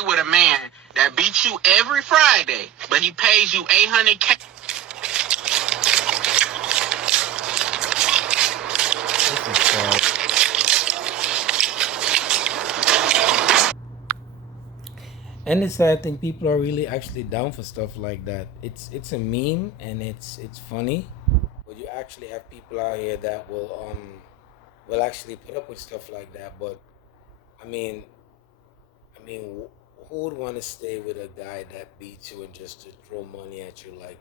with a man that beats you every Friday, but he pays you 800K. And it's I think people are really actually down for stuff like that. It's a meme and it's funny, but you actually have people out here that will actually put up with stuff like that. But I mean, who would want to stay with a guy that beats you and just to throw money at you? Like,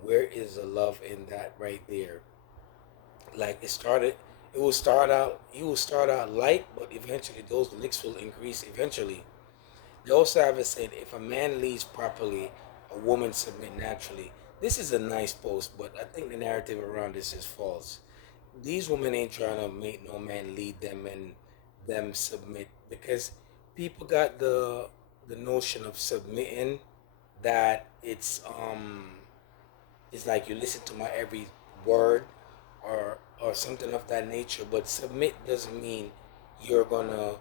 where is the love in that right there? Like it will start out, you will start out light, but eventually those licks will increase eventually. They also have it said, if a man leads properly, a woman submit naturally. This is a nice post, but I think the narrative around this is false. These women ain't trying to make no man lead them and them submit, because people got the notion of submitting that it's like you listen to my every word or something of that nature. But submit doesn't mean you're gonna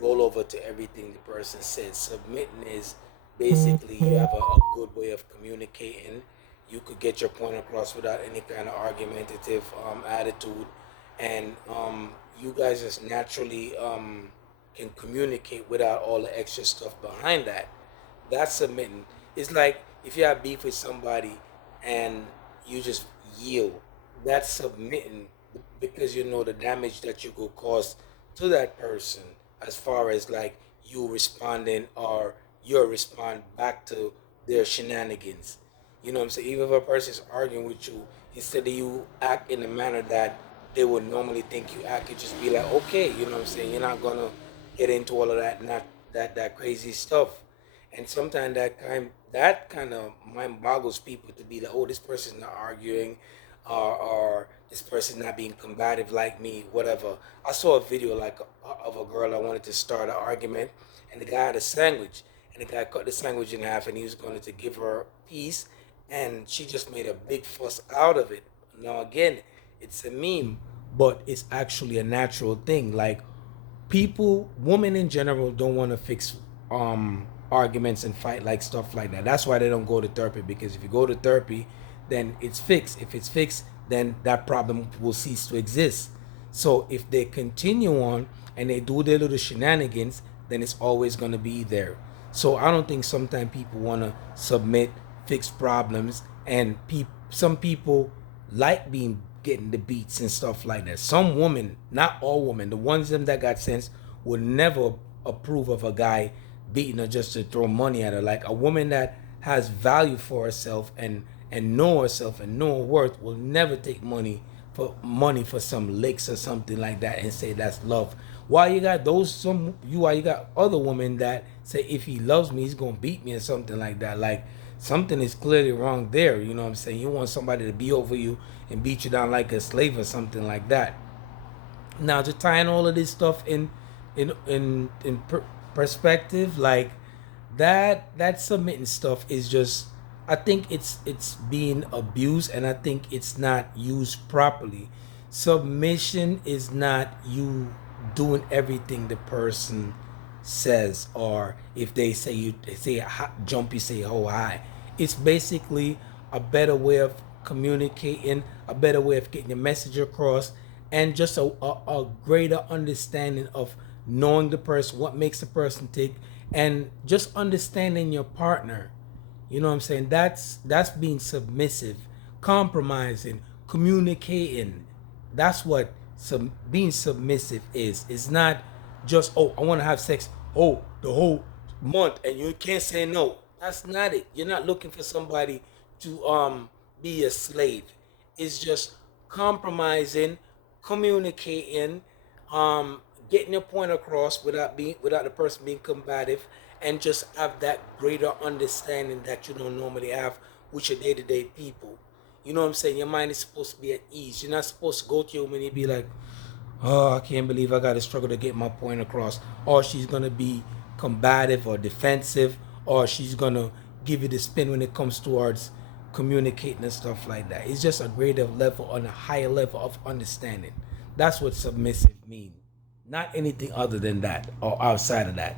roll over to everything the person says. Submitting is basically you have a good way of communicating. You could get your point across without any kind of argumentative attitude, and you guys just naturally can communicate without all the extra stuff behind that. That's submitting. It's like if you have beef with somebody and you just yield. That's submitting, because you know the damage that you could cause to that person, as far as like you responding or you respond back to their shenanigans. You know what I'm saying? Even if a person is arguing with you, instead of you act in a manner that they would normally think you act, you just be like, okay, you know what I'm saying? You're not gonna get into all of that, not that crazy stuff. And sometimes that kind of mind boggles people to be like, oh, this person's not arguing, or this person not being combative like me, whatever. I saw a video like of a girl that wanted to start an argument, and the guy had a sandwich, and the guy cut the sandwich in half, and he was going to give her a piece, and she just made a big fuss out of it. Now again, it's a meme, but it's actually a natural thing. Like, people, women in general, don't want to fix arguments and fight like stuff like that. That's why they don't go to therapy, because if you go to therapy, then it's fixed. If it's fixed, then that problem will cease to exist. So if they continue on and they do their little shenanigans, then it's always going to be there. So I don't think sometimes people want to submit, fix problems, and some people like being getting the beats and stuff like that. Some women, not all women, the ones them that got sense, would never approve of a guy beating her just to throw money at her. Like a woman that has value for herself and know herself and know her worth will never take money for some licks or something like that and say that's love. Why you got why you got other women that say if he loves me he's gonna beat me or something like that. Like, something is clearly wrong there. You know what I'm saying? You want somebody to be over you and beat you down like a slave or something like that. Now, to tie in all of this stuff in perspective, like that submitting stuff is just, I think it's being abused, and I think it's not used properly. Submission is not you doing everything the person says, or if they say jump, you say oh high. It's basically a better way of communicating, a better way of getting your message across, and just a greater understanding of knowing the person, what makes the person tick, and just understanding your partner. You know what I'm saying? That's being submissive, compromising, communicating. That's what being submissive is. It's not just, oh, I want to have sex, oh, the whole month and you can't say no. That's not it. You're not looking for somebody to be a slave. It's just compromising, communicating, getting your point across without the person being combative, and just have that greater understanding that you don't normally have with your day to day people. You know what I'm saying? Your mind is supposed to be at ease. You're not supposed to go to your woman and be like, oh, I can't believe I got to struggle to get my point across. Or she's going to be combative or defensive, or she's going to give you the spin when it comes towards communicating and stuff like that. It's just a greater level, on a higher level of understanding. That's what submissive means. Not anything other than that or outside of that.